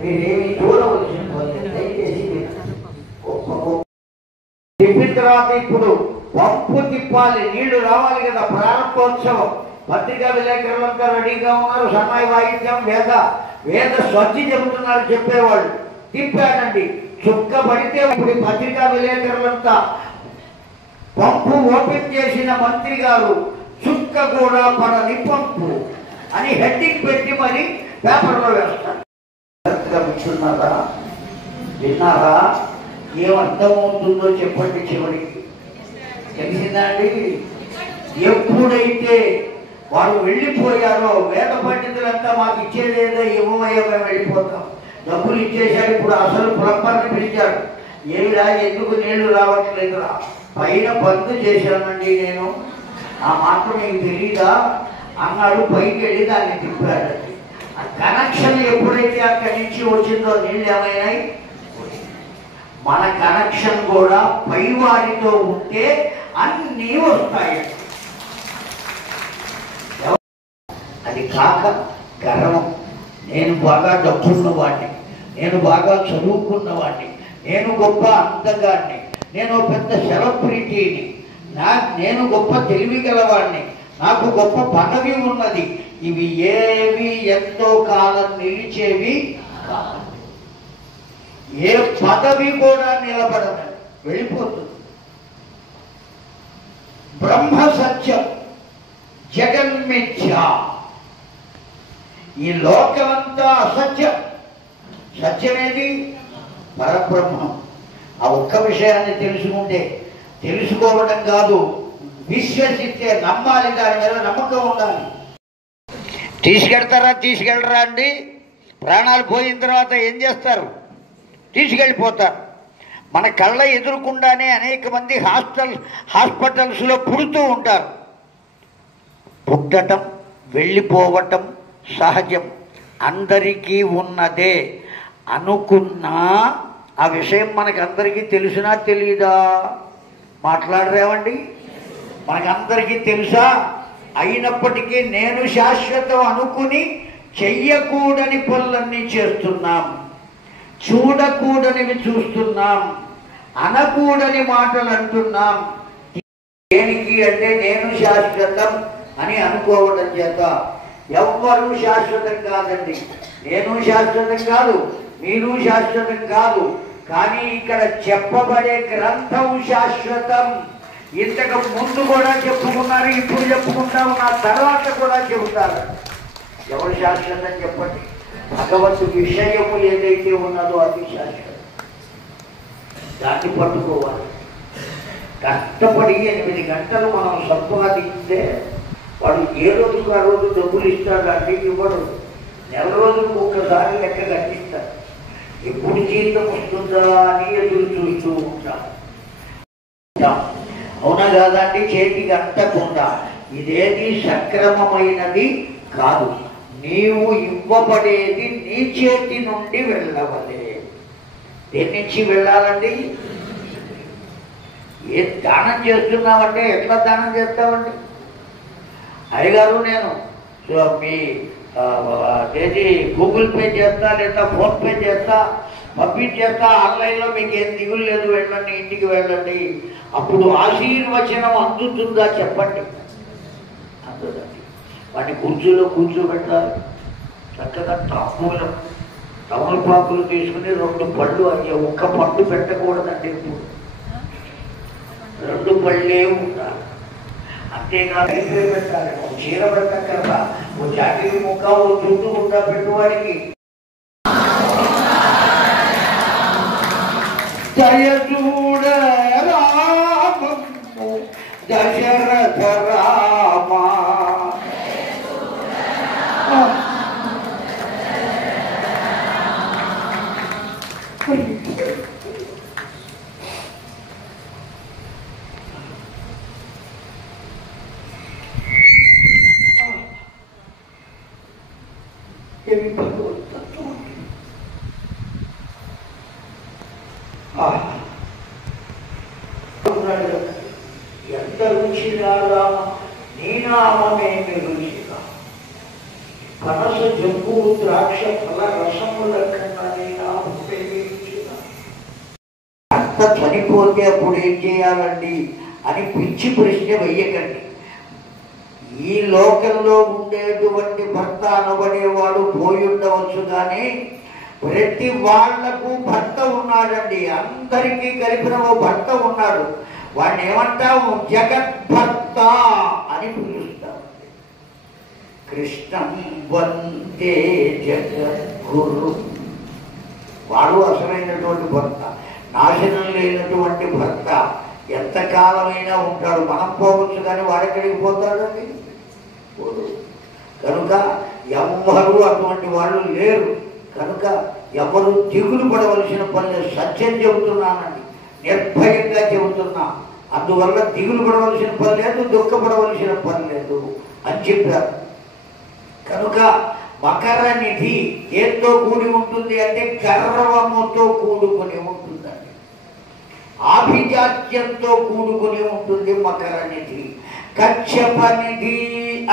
మీరేమి చూడవలసిన దయచేసి చెప్పిన తర్వాత ఇప్పుడు పంపు తిప్పాలి, నీళ్లు రావాలి కదా. ప్రారంభోత్సవం, పత్రికా విలేకరులంతా రెడీగా ఉన్నారు. సన్నాయి వాయిద్యం, వేద స్వచ్ఛి చెబుతున్నారు చెప్పేవాళ్ళు. తిప్పానండి, చుక్క పడితే ఇప్పుడు పత్రికా విలేకరులంతా పంపు ఓపెన్ చేసిన మంత్రి గారు చుక్క కూడా పడని పంపు అని హెడ్డింగ్ పెట్టి మరి పేపర్లో వేస్తారు. వింటున్నారా? విన్నారా? ఏమర్థమవుతుందో చెప్పండి. చివరికి తెలిసిందా అండి? ఎప్పుడైతే వారు వెళ్ళిపోయారో వేద పండితులంతా మాకు ఇచ్చేదేదో ఇవ్వమయ్యా, మేము వెళ్ళిపోతాం, డబ్బులు ఇచ్చేశారు. ఇప్పుడు అసలు ప్లంబర్ని పిలిచాడు. ఏమిరా, ఎందుకు నీళ్లు రావట్లేదురా? పైన బంద్ చేశానండి నేను, ఆ మాత్రం మీకు తెలీదా అన్నాడు. పైకి వెళ్ళి దాన్ని తిప్పాడండి. ఆ కనెక్షన్ ఎప్పుడైతే అక్కడి నుంచి వచ్చిందో నీళ్ళు ఏమైనాయి? మన కనెక్షన్ కూడా పైవారితో ఉంటే అన్నీ వస్తాయి. అది కాక గర్వం, నేను బాగా డబ్బున్నవాడిని, నేను బాగా చదువుకున్నవాడిని, నేను గొప్ప అందగాడిని, నేను పెద్ద సెలబ్రిటీని, నేను గొప్ప తెలివి గలవాడిని, నాకు గొప్ప పదవి ఉన్నది. ఇవి ఏవి ఎంతో కాలం నిలిచేవి కాదు. ఏ పదవి కూడా నిలబడదు, వెళ్ళిపోతుంది. బ్రహ్మ సత్యం, జగన్మిథ్య. ఈ లోకమంతా అసత్యం, సత్యమేది పరబ్రహ్మం. ఆ ఒక్క విషయాన్ని తెలుసుకుంటే, తెలుసుకోవడం కాదు, విశ్వసిస్తే, నమ్మాలి, దాని మీద నమ్మకం ఉండాలి. తీసుకెళ్లరా అండి? ప్రాణాలు పోయిన తర్వాత ఏం చేస్తారు? తీసుకెళ్ళిపోతారు. మన కళ్ళ ఎదురుకుండానే అనేక మంది హాస్పిటల్స్లో పుడుతూ ఉంటారు. పుట్టడం, వెళ్ళిపోవటం సహజం, అందరికీ ఉన్నదే. అనుకున్నా ఆ విషయం మనకందరికీ తెలిసినా తెలియదా? మాట్లాడరేమండి? మనకందరికీ తెలుసా? అయినప్పటికీ నేను శాశ్వతం అనుకుని చెయ్యకూడని పనులన్నీ చేస్తున్నాం, చూడకూడనివి చూస్తున్నాం, అనకూడని మాటలు అంటున్నాం. దేనికి అంటే నేను శాశ్వతం అని అనుకోవడం చేత. ఎవ్వరూ శాశ్వతం కాదండి. నేను శాశ్వతం కాదు, మీరు శాశ్వతం కాదు. కానీ ఇక్కడ చెప్పబడే గ్రంథం శాశ్వతం. ఇంతకు ముందు కూడా చెప్పుకున్నారు, ఇప్పుడు చెప్పుకుంటా ఉన్నారు, తర్వాత కూడా చెబుతారు. ఎవరు శాశ్వతం చెప్పండి? భగవత్ విషయము ఏదైతే ఉన్నదో అది శాశ్వతం. దాన్ని పట్టుకోవాలి. కష్టపడి 8 గంటలు మనం సంపాదిస్తే వాడు ఏ రోజుకు ఆ రోజు డబ్బులు ఇస్తాడు అంటే ఇవ్వడు. నెల రోజులకు ఒక్కసారి లెక్క కట్టిస్తాడు. ఎప్పుడు జీవితం వస్తుందా అని ఎదురు చూస్తూ ఉంటాం. అవునా కాదండి? చేతికి అంటకుండా ఇదేది సక్రమమైనది కాదు. నీవు ఇవ్వబడేది నీ చేతి నుండి వెళ్ళవలే. దేని నుంచి వెళ్ళాలండి? ఏ దానం చేస్తున్నామంటే ఎట్లా దానం చేస్తామండి? అయ్యగారు నేను మీ ఏది గూగుల్ పే చేస్తా, లేదా ఫోన్పే చేస్తా, పంపించేస్తా, ఆన్లైన్లో మీకు ఏం దిగులు లేదు, వెళ్ళండి, ఇంటికి వెళ్ళండి. అప్పుడు ఆశీర్వచనం అందుతుందా చెప్పండి? అందుదండి. వాడిని కుర్చీలో కూర్చోబెట్టాలి. చక్కగా తమలపాకులు తీసుకుని 2 పళ్ళు అయ్యా, ఒక్క పండు పెట్టకూడదండి. ఇప్పుడు 2 పళ్ళే ఉండాలి. అంతేకాదు పెట్టాలి. ఒక చీర పెట్టక్కర్లా, ఓ జాకెట్ ముక్క, ఓ చుట్టూ ముక్క పెట్టువాడికి. దయచూడ రామము దశరథ రామ, భగవంతత్వం. ఎంత రుచిగా రామ, నీ నామమేమి రుచిగా. పనస, జంబు, ద్రాక్ష ఫల రసముల అయిపోతే అప్పుడు ఏం చేయాలండి అని పిచ్చి ప్రశ్న వెయ్యకండి. ఈ లోకంలో ఉండేటువంటి భర్త అనబడేవాడు పోయి ఉండవచ్చు, కానీ ప్రతి వాళ్లకు భర్త ఉన్నాడండి. అందరికీ కలిపిన ఓ భర్త ఉన్నాడు. వాడిని ఏమంటాము? జగద్భర్త అని పిలుస్తాం. కృష్ణం వందే జగద్గురు. వాడు అసలైనటువంటి భర్త, నాశనం లేనటువంటి భర్త. ఎంతకాలమైనా ఉంటాడు. మనం పోవచ్చు కానీ వాడెక్కడికి పోతాడండి? కనుక ఎవ్వరూ అటువంటి వాళ్ళు లేరు. కనుక ఎవరు దిగులు పడవలసిన పని లేదు. సత్యం చెబుతున్నానండి, నిర్భయంగా చెబుతున్నా. అందువల్ల దిగులు పడవలసిన పని లేదు, దుఃఖపడవలసిన పని లేదు అని చెప్పారు. కనుక మకర నిధి ఏతో కూడి ఉంటుంది అంటే గర్వముతో కూడుకుని ఉంటుందండి, ఆభిజాత్యంతో కూడుకుని ఉంటుంది మకర నిధి. కశ్యప నిధి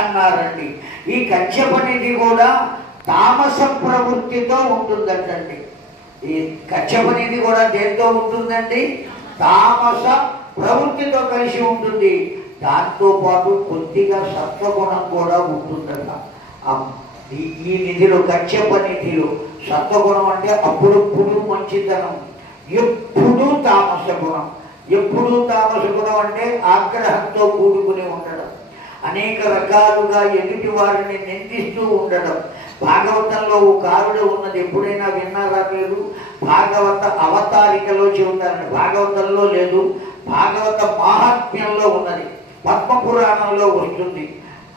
అన్నారండి. ఈ కశ్యప నిధి కూడా తామస ప్రవృత్తితో ఉంటుందండి. ఈ కశ్యప నిధి కూడా దేంతో ఉంటుందండి? తామస ప్రవృత్తితో కలిసి ఉంటుంది. దాంతో పాటు కొద్దిగా సత్వగుణం కూడా ఉంటుందట. ఈ నిధిలో, కశ్యప నిధిలో సత్వగుణం అంటే అప్పుడప్పుడు మంచితనం, ఎప్పుడూ తామస గుణం. ఎప్పుడూ తామస గుణం అంటే ఆగ్రహంతో కూడుకుని ఉండడం, అనేక రకాలుగా ఎదుటి వారిని నిందిస్తూ ఉండడం. భాగవతంలో ఒక ఆవిడ ఉన్నది, ఎప్పుడైనా విన్నారా మీరు? భాగవత అవతారికలో చెబుతారండి. భాగవతంలో లేదు, భాగవత మహాత్మ్యంలో ఉన్నది, పద్మపురాణంలో వస్తుంది.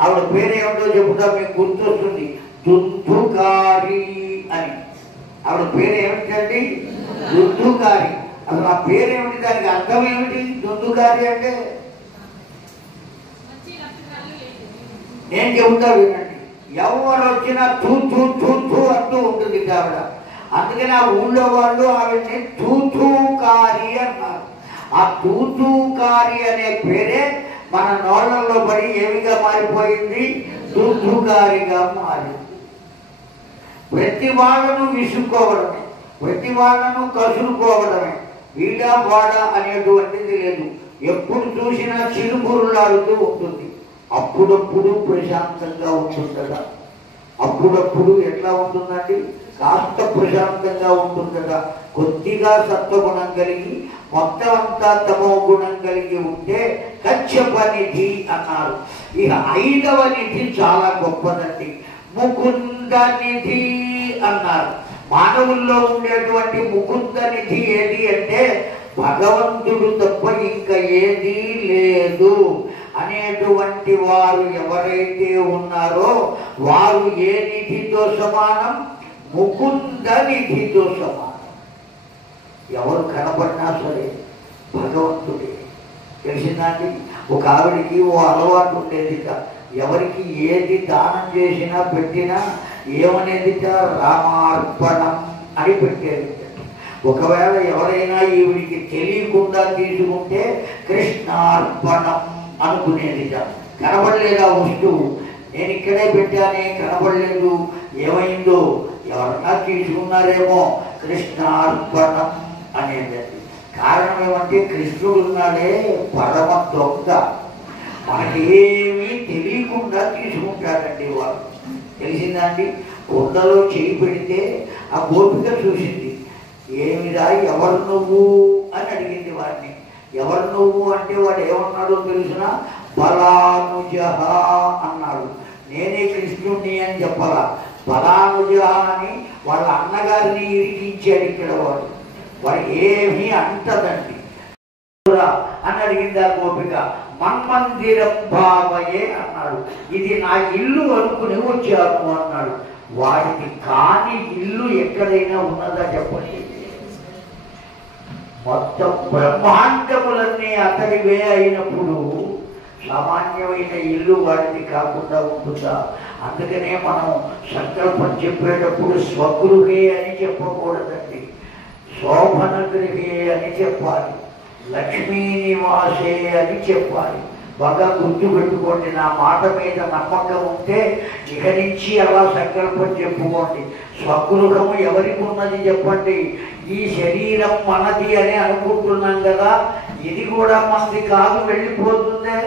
ఆవిడ పేరేమిటో చెబుతా, మీకు గుర్తొస్తుంది. దుందుకారి అని. ఆవిడ పేరేమిటండి? దుందుకారి. అసలు ఆ పేరేమిటి? దానికి అర్థం ఏమిటి? దుందుకారి అంటే నేను చెబుతా వినండి. ఎవరు వచ్చినా తూ తూ తూ తూ అంటూ ఉంటుంది ఆవిడ. అందుకని ఆ ఊళ్ళో వాళ్ళు ఆవిడని తూతూకారి అన్నారు. ఆ తూతూకారి అనే పేరే మన నోళ్లలో పడి ఏమిగా మారిపోయింది? తూతూకారిగా మారింది. ప్రతి వాళ్ళను విసుక్కోవడమే, ప్రతి వాళ్ళను కసురుకోవడమే. వీడా వాడా అనేటువంటిది లేదు. ఎప్పుడు చూసినా చిరుబురులాడుతూ ఉంటుంది. అప్పుడప్పుడు ప్రశాంతంగా ఉంటుందట. అప్పుడప్పుడు ఎట్లా ఉంటుందండి? కాస్త ప్రశాంతంగా ఉంటుందట. కొద్దిగా సత్వగుణం కలిగి మొత్తం అంతా తమో గుణం కలిగి ఉంటే కశ్యప నిధి అన్నారు. ఇక 5వ నిధి చాలా గొప్పదండి, ముకుంద నిధి అన్నారు. మానవుల్లో ఉండేటువంటి ముకుంద నిధి ఏది అంటే భగవంతుడు తప్ప ఇంకా ఏదీ లేదు అనేటువంటి వారు ఎవరైతే ఉన్నారో వారు ఏ నిధితో సమానం? ముకుంద నిధితో సమానం. ఎవరు కనపడినా సరే భగవంతుడే. తెలిసిందండి? ఒక ఆవిడికి ఓ అలవాటు ఉండేదిట. ఎవరికి ఏది దానం చేసినా పెట్టినా ఏమనేదిట? రామార్పణం అని పెట్టేది. ఒకవేళ ఎవరైనా ఈవిడికి తెలియకుండా తీసుకుంటే కృష్ణార్పణం అనుకునేదిట. కనబడలేదా వస్తువు? నేను ఇక్కడే పెట్టానే, కనబడలేదు, ఏమైందో, ఎవరన్నా తీసుకున్నారేమో, కృష్ణార్పణం అనేది. కారణం ఏమంటే కృష్ణుడు ఉన్నాడే పరమ దొంగ. మనకేమీ తెలియకుండా తీసుకుంటాడండి వాడు. తెలిసిందా అండి? కుండలో చేయి పెడితే ఆ గోపిక చూసింది. ఏమిరా ఎవరు నువ్వు అని అడిగింది వాడిని. ఎవరు నువ్వు అంటే వాడు ఏమన్నాడో తెలిసిన? బలానుజహ అన్నాడు. నేనే కృష్ణుణ్ణి అని చెప్పాలా, బలానుజహ అని వాళ్ళ అన్నగారిని ఇరికించాడు ఇక్కడ వాడు. వాడు ఏమీ అంటదండి అని అడిగింది ఆ గోపిక. మన్మందిరం భావయే అన్నాడు. ఇది నా ఇల్లు అనుకుని వచ్చాను అన్నాడు. వాడికి కాని ఇల్లు ఎక్కడైనా ఉన్నదా చెప్పండి? మొత్తం బ్రహ్మాండములన్నీ అతడివే అయినప్పుడు సామాన్యమైన ఇల్లు వాడిది కాకుండా ఉంటుందా? అందుకనే మనం సంకల్పం చెప్పేటప్పుడు స్వగృహే అని చెప్పకూడదండి, శోభన గృహే అని చెప్పాలి, లక్ష్మీ నివాసే అని చెప్పాలి. బాగా గుర్తుపెట్టుకోండి. నా మాట మీద నమ్మకం ఉంటే ఇక నుంచి అలా సంకల్పం చెప్పుకోండి. స్వగృహము ఎవరికి ఉన్నది చెప్పండి? ఈ శరీరం మనది అని అనుకుంటున్నాం కదా, ఇది కూడా మనది కాదు, వెళ్ళిపోతుందే.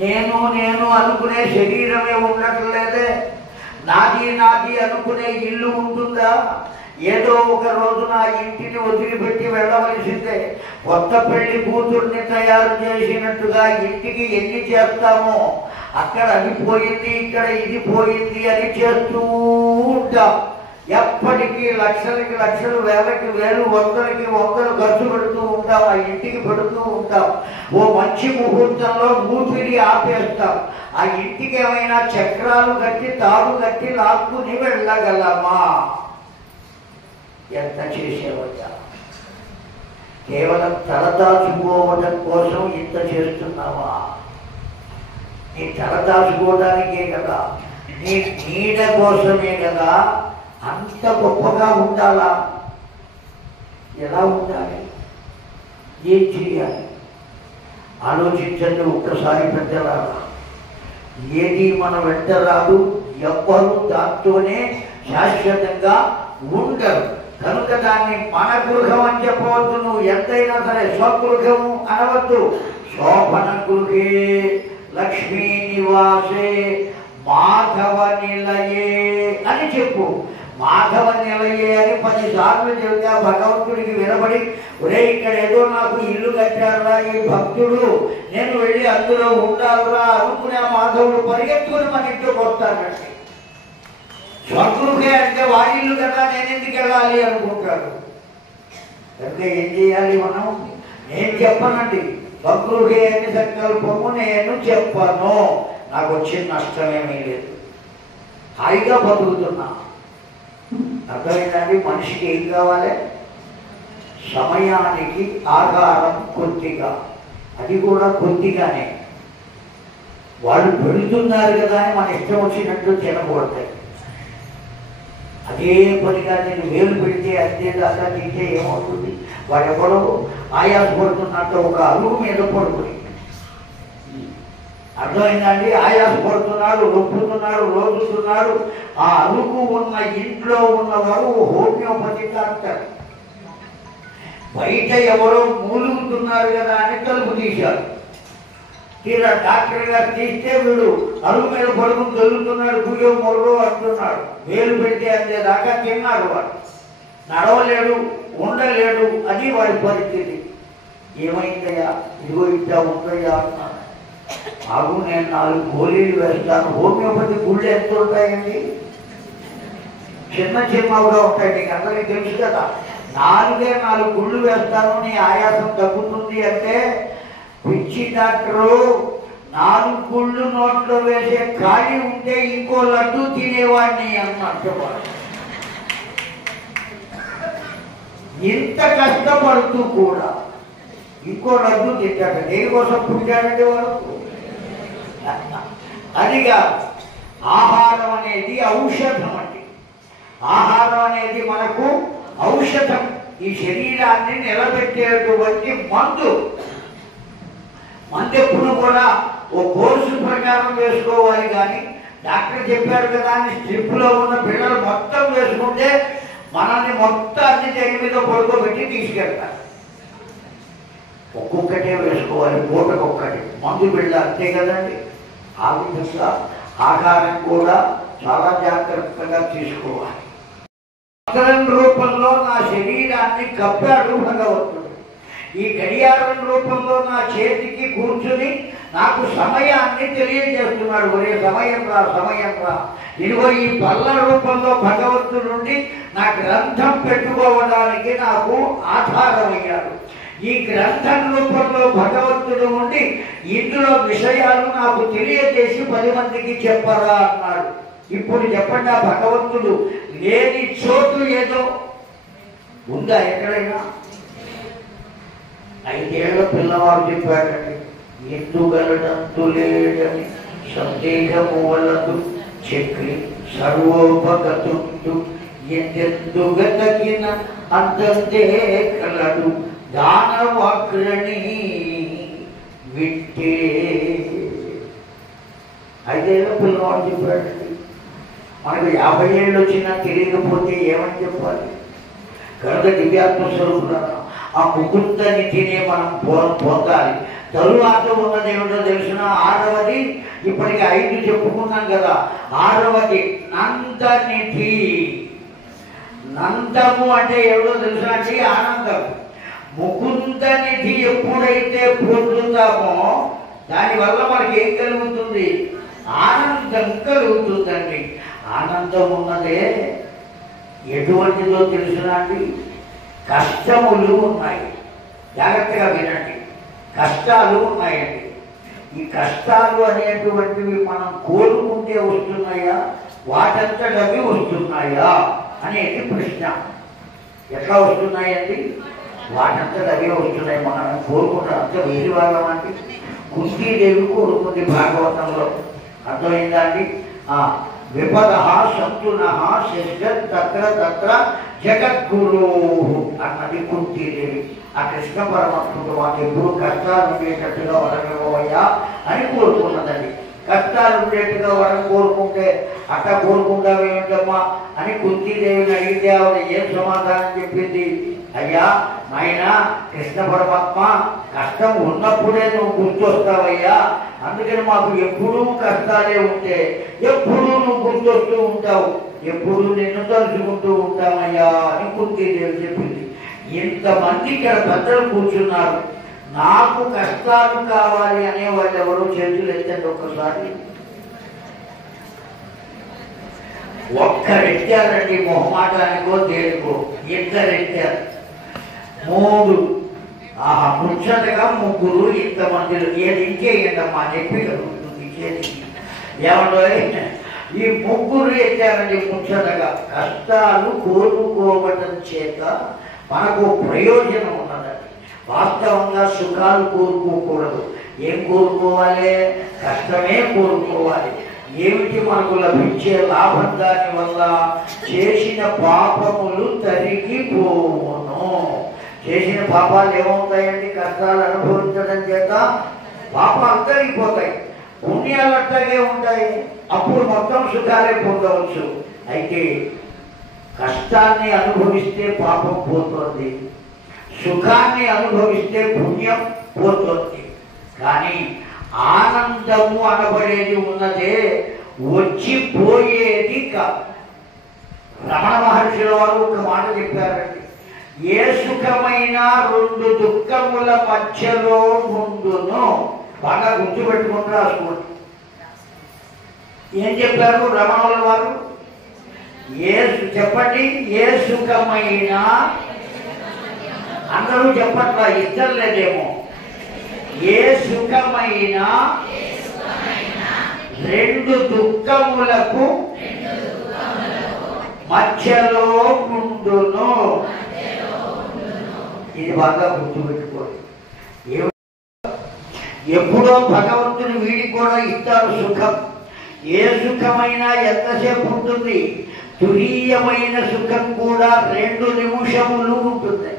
నేను నేను అనుకునే శరీరమే ఉండట్లేదే. నాది నాది అనుకునే ఇల్లు ఉంటుందా? ఏదో ఒక రోజు నా ఇంటిని వదిలిపెట్టి వెళ్ళవలసిందే. కొత్త పెళ్లి కూతుర్ని తయారు చేసినట్టుగా ఇంటికి ఎన్ని చేస్తామో, అక్కడ అది పోయింది, ఇక్కడ ఇది పోయింది అని చేస్తూ ఉంటాం. ఎప్పటికీ లక్షలకి లక్షలు, వేలకి వేలు, వందలకి వందలు ఖర్చు పెడుతూ ఉంటాం, ఆ ఇంటికి పెడుతూ ఉంటాం. ఓ మంచి ముహూర్తంలో ఊపిరి ఆపేస్తాం. ఆ ఇంటికి ఏమైనా చక్రాలు కట్టి, తాడు కట్టి లాక్కుని వెళ్ళగలమా? ఎంత చేసేవయ్యా? కేవలం తలదాచుకోవడం కోసం ఇంత చేస్తున్నావా? నీ తలదాచుకోవడానికే కదా, నీ నీడ కోసమే కదా. అంత గొప్పగా ఉండాలా? ఎలా ఉండాలి? ఏం చేయాలి? ఆలోచించండి ఒక్కసారి పెద్దలారా. ఏది మన వెంట రాదు, ఎవ్వరూ దాంతోనే శాశ్వతంగా ఉండరు. కనుక దాన్ని మన గృహం అని చెప్పవద్దు. నువ్వు ఎంతైనా సరే స్వగృహము అనవద్దు. శోభన గృహే లక్ష్మీ నివాసే మాధవ నిలయే అని చెప్పు. మాధవ నిలయే అని 10 సార్లు చెబితే భగవంతుడికి వినబడి, ఒరే ఇక్కడ ఏదో నాకు ఇల్లు కట్టారా ఈ భక్తుడు, నేను వెళ్ళి అందులో ఉండాలిరా అనుకునే మాధవుడు పరిగెత్తుకుని మన ఇంట్లోకి వస్తాడండి. స్వగృహే అంటే వాడిల్లు కదా, నేను ఎందుకు వెళ్ళాలి అనుకుంటాడు. అంటే ఏం చేయాలి మనం? నేను చెప్పనండి. స్వగృహే అని సంకల్పము నేను చెప్పను. నాకు వచ్చిన నష్టమేమీ లేదు, హాయిగా బతుకుతున్నా. అర్థమైందండి? మనిషికి ఏం కావాలి? సమయానికి ఆహారం కొద్దిగా, అది కూడా కొద్దిగానే. వాళ్ళు పెడుతున్నారు కదా అని మన ఇష్టం వచ్చినట్టు తినకూడతాయి. అదే పనిగా నేను వేలు పెడితే అంతే దాకా తింటే ఏమవుతుంది? వాడు ఎవడో ఆయాసపడుతున్నట్టు ఒక అరుగు మీద పడుకుని, అర్థమైందండి? ఆయాసపడుతున్నాడు, నొప్పుతున్నాడు, రోజుతున్నాడు. ఆ అరుగు ఉన్న ఇంట్లో ఉన్నవారు హోమియోపతి డాక్టర్. బయట ఎవరో మూలుగుతున్నారు కదా అని తలుపు తీశారు. తీరా డాక్టర్ గారు తీస్తే వీడు అరుగు మీద పడుకుని తొలుగుతున్నాడు, గుయ్యో మొర్రో అంటున్నాడు. వేలు పెడితే అందేదాకా తిన్నాడు. వాడు నడవలేడు, ఉండలేడు. అది వాడి పరిస్థితి. ఏమైందయ్యా? ఇదిగో ఇట్టా ఉందయ్యా అన్నాడు. ఆగు, నేను 4 గోళీలు వేస్తాను. హోమియోపతి గుళ్ళు ఎంత ఉంటాయండి? చిన్న చిన్నగా ఉంటాయి. నీకు అందరికీ తెలుసు కదా. 4 గుళ్ళు వేస్తాను, నీ ఆయాసం తగ్గుతుంది అంటే, పిచ్చి డాక్టరు 4 గుళ్ళు నోట్లో వేసే ఖాళీ ఉంటే ఇంకో లడ్డు తినేవాడిని అన్నట్టు. ఇంత కష్టపడుతూ కూడా ఇంకో లడ్డు తింటాడు. దేనికోసం పుట్టాడంటే వాడు? అదిగా ఆహారం అనేది ఔషధం అండి. ఆహారం అనేది మనకు ఔషధం. ఈ శరీరాన్ని నిలబెట్టేటువంటి మందు. మందు ఎప్పుడు కూడా ఓ కోర్సు ప్రకారం వేసుకోవాలి. కానీ డాక్టర్ చెప్పారు కదా అని స్ట్రిప్లో ఉన్న పిల్లలు మొత్తం వేసుకుంటే మనల్ని మొత్తాన్ని తెగి మీద పడుకోబెట్టి తీసుకెళ్తారు. ఒక్కొక్కటే వేసుకోవాలి, పూటకొక్కటి మందు బిళ్ళ, అంతే కదండి. ఆ విధంగా ఆహారం కూడా చాలా జాగ్రత్తగా తీసుకోవాలి. గడియారం రూపంలో నా శరీరాన్ని కప్పాడు భగవంతుడు. ఈ గడియారం రూపంలో నా చేతికి కూర్చుని నాకు సమయాన్ని తెలియజేస్తున్నాడు. ఒరే సమయం రా, సమయం రా. ఇదిగో ఈ బల్ల రూపంలో భగవంతుడు నుండి నా గ్రంథం పెట్టుకోవడానికి నాకు ఆధారమయ్యాడు. ఈ గ్రంథం రూపంలో భగవంతుడు ఉండి ఇందులో విషయాలు నాకు తెలియజేసి 10 మందికి చెప్పరా అన్నాడు. ఇప్పుడు చెప్పండి, ఆ భగవంతుడు లేని చోటు ఏదో ఉందా ఎక్కడైనా? 5 ఏళ్ల పిల్లవాడు చెప్పాడండి, ఎందుగలడంతు లేడని సందేహము వలదు చక్రి సర్వోపగతుండు ఎందెందుగతగిన అంతంతే కలడు దానవాగ్రణి. వింటే. 5 ఏళ్ళ పిల్లవాడు చెప్పాడండి. మనకు 50 ఏళ్ళు వచ్చినా తెలియకపోతే ఏమని చెప్పాలి? కనుక దివ్యాత్మ స్వరూపులను ఆ ముకుంద నిధినే మనం పొందాలి. తరువాత ఉన్నది ఏమిటో తెలిసిన 6వది, ఇప్పటికి 5 చెప్పుకున్నాం కదా. 6వది నందనిధి. నందము అంటే ఏమిటో తెలుసు అండి? ఆనందం. ముకుంద నిధి ఎప్పుడైతే పొందుతామో దానివల్ల మనకి ఏం కలుగుతుంది? ఆనందం కలుగుతుందండి. ఆనందం ఉన్నదే ఎటువంటిదో తెలుసునా అండి? కష్టములు ఉన్నాయి. జాగ్రత్తగా వినండి. కష్టాలు ఉన్నాయండి. ఈ కష్టాలు అనేటువంటివి మనం కోరుకుంటే వస్తున్నాయా, వాటంతటవి వస్తున్నాయా అనేది ప్రశ్న. ఎట్లా వస్తున్నాయండి? వాటంతటవే వస్తున్నాయి. మనం కోరుకుంటాం. అంత వేసి వాళ్ళం అండి. కుంతీదేవి కోరుకుంది భాగవతంలో. అర్థమైందా అండి? విపద సంతున తత్ర తత్ర జగద్గురు అన్నది కుంతీదేవి. ఆ కృష్ణ పరమాత్ముడు మాకు ఎప్పుడు కష్టాలు ఉండేటట్టుగా వరమివ్వవయ్యా అని కోరుకున్నదండి. కష్టాలు ఉండేట్టుగా వరం కోరుకుంటే అట్లా కోరుకుంటావేమిటమ్మా అని కుంతీదేవిని అడిగితే ఆవిడ ఏం సమాధానం చెప్పింది? అయ్యా నాయన కృష్ణ పరమాత్మ, కష్టం ఉన్నప్పుడే నువ్వు గుర్తొస్తావయ్యా. అందుకని మాకు ఎప్పుడూ కష్టాలే ఉంటే ఎప్పుడూ నువ్వు గుర్తొస్తూ ఉంటావు, ఎప్పుడూ నిన్ను తలుచుకుంటూ ఉంటామయ్యా అని కుంతీదేవి చెప్పింది. ఇంతమంది ఇక్కడ పెద్దలు కూర్చున్నారు. నాకు కష్టాలు కావాలి అనే వాళ్ళు ఎవరో చేతులు ఎత్తండి ఒక్కసారి. ఒక్కరెత్తారండి. మొహమాటానికో దేనికో 2 ఎత్తారు. 3 ముచ్చటగా 3 ఇంతమందిలో ఏది ఇంకేయండమ్మా చెప్పి కలుగుతుంది. ఏమంటో ఈ 3 ఎత్తారండి. ముచ్చటగా కష్టాలు కోరుకోవటం చేత మనకు ప్రయోజనం ఉన్నదండి. వాస్తవంగా సుఖాలు కోరుకోకూడదు. ఏం కోరుకోవాలి? కష్టమే కోరుకోవాలి. ఏమిటి మనకు లభించే లాభం? దాని వల్ల చేసిన పాపములు తరిగిపోవును. చేసిన పాపాలు ఏమవుతాయండి? కష్టాలు అనుభవించడం చేత పాపాలు తరిగిపోతాయి. పుణ్యాలు అట్లాగే ఉంటాయి. అప్పుడు మొత్తం సుఖాలే పొందవచ్చు. అయితే కష్టాన్ని అనుభవిస్తే పాపం పోతుంది, సుఖాన్ని అనుభవిస్తే పుణ్యం పోతుంది. కానీ ఆనందము అనబడేది ఉన్నదే వచ్చిపోయేది కాదు. రమణ మహర్షుల వారు ఒక మాట చెప్పారండి. ఏ సుఖమైన 2 దుఃఖముల మధ్యలో ఉండును. బాగా గుర్తుపెట్టుకుని రాసుకోండి. ఏం చెప్పారు రమణుల వారు? చెప్పండి. ఏ సుఖమైన, అందరూ చెప్పట్లా, ఇద్దరులేదేమో. ఏ సుఖమైన 2 దుఃఖములకు మధ్యలో ఉండును. ఇది బాగా గుర్తుపెట్టుకోండి. ఎప్పుడో భగవంతుడు వీడికి కూడా ఇస్తారు సుఖం. ఏ సుఖమైనా ఎంతసేపు ఉంటుంది? తురీయమైన సుఖం కూడా 2 నిమిషములు ఉంటుంది.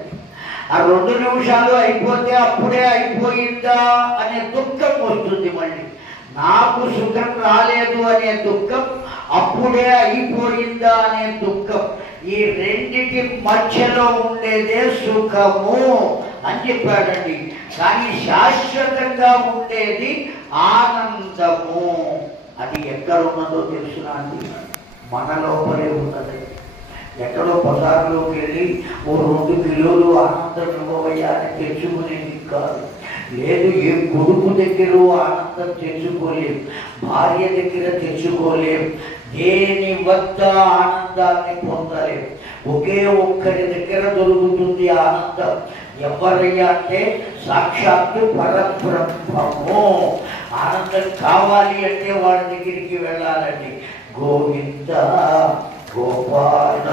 ఆ 2 నిమిషాలు అయిపోతే అప్పుడే అయిపోయిందా అనే దుఃఖం వస్తుంది. మళ్ళీ నాకు సుఖం రాలేదు అనే దుఃఖం, అప్పుడే అయిపోయిందా అనే దుఃఖం. ఈ రెండిటి మధ్యలో ఉండేదే సుఖము అని చెప్పాడండి. కానీ శాశ్వతంగా ఉండేది ఆనందము. అది ఎక్కడ ఉన్నదో తెలుసునా అండి? మన లోపలే ఉన్నది. ఎక్కడో బజార్లోకి వెళ్ళి ఓ 2 కిలోలు ఆనందం ఇవ్వవయ్యా అని తెచ్చుకునేది కాదు. లేదు, ఏ కొడుకు దగ్గర ఆనందం తెచ్చుకోలేం, భార్య దగ్గర తెచ్చుకోలేం, దేని వద్ద ఆనందాన్ని పొందలేం. ఒకే ఒక్కరి దగ్గర దొరుకుతుంది ఆనందం. ఎవరయ్యా అంటే సాక్షాత్తు పరబ్రహ్మము. ఆనందం కావాలి అంటే వాళ్ళ దగ్గరికి వెళ్ళాలండి. గోవింద గోపాల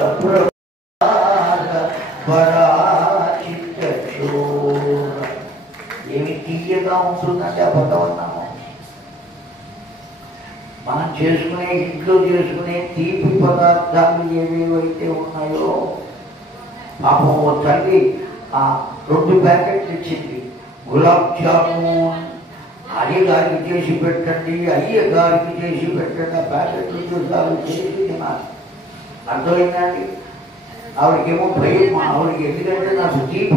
ఏమి తీయగా ఉంటుందంటే ఆ భగవన్నాము. మనం చేసుకునే ఇంట్లో చేసుకునే తీపి పదార్థాలు ఏవేవైతే ఉన్నాయో, పాపం ఓ తల్లి 2 ప్యాకెట్లు ఇచ్చింది. గులాబ్ జామున్ ఆర్య గారికి చేసి పెట్టండి, అయ్య గారికి చేసి పెట్టండి, ఆ ప్యాకెట్లు చూసారు చేసి తినాలి. అర్థమైందండి? ఆవిడకేమో భయం, ఆవిడకి ఎందుకంటే నాకు తీపి